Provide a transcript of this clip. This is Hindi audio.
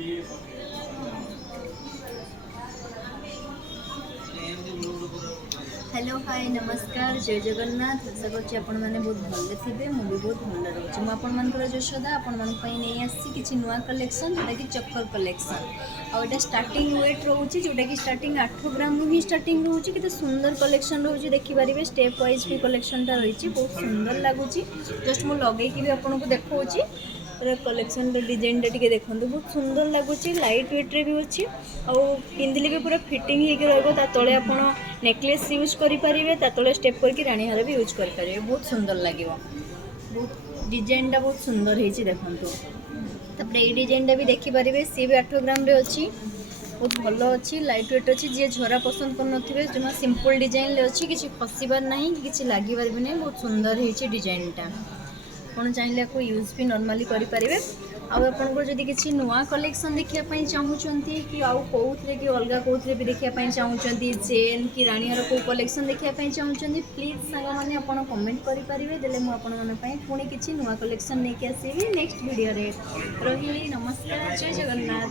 हेलो हाय नमस्कार जय जगन्नाथ आशा करुँच आपण मैंने बहुत भले थे मुझे बहुत भल रोचे मुझे यशोदा आपण नहीं आसी किसी नुआ कलेक्शन जोटा कि चक्कर कलेक्शन आउटा स्टार्टिंग वेट रोचे जोटा कि स्टार्टिंग 8 ग्राम ही स्टार्टिंग रोचे कितने सुंदर कलेक्शन रोचे देखिपारे स्टेप वाइज भी कलेक्शनटा रही बहुत सुंदर लगुच जस्ट मुझे लगे भी आपको देखा कलेक्शन डिजाइन टे देखो बहुत सुंदर लगुच लाइट वेट रे भी अच्छी आउ पिंधिले भी पूरा फिटिंग हो तले आप नेकलेस यूज करेंगे तले स्टेप करके रानी हार भी यूज करेंगे बहुत सुंदर लगे बहुत डिजाइनटा बहुत सुंदर है देखो तापर ये डिजाइनटा भी देखिपारे सी भी 8 ग्राम रे अच्छी बहुत भल अच्छी लाइट वेट अच्छी जी झरा पसंद कर जमा सिंपल डिजाइन अच्छी किसी खसबार ना कि लगे भी नहीं बहुत सुंदर है डिजाइनटा आपड़ चाहिए आपको यूज भी नॉर्मली करेंगे आपको जदि किसी नुआ कलेक्शन देखापी चाहूँगी कि आउ कौन कि अलग कौन भी देखापी चाहूँगी चेन कि रानीहार कौ कलेक्शन देखापी चाहूँगी प्लीज सांग मैंने आप कमेंट करेंगे देले मुझे पुणी किसी नुआ कलेक्शन नहीं आसबि नेक्स्ट वीडियो रे रही नमस्कार जय जगन्नाथ।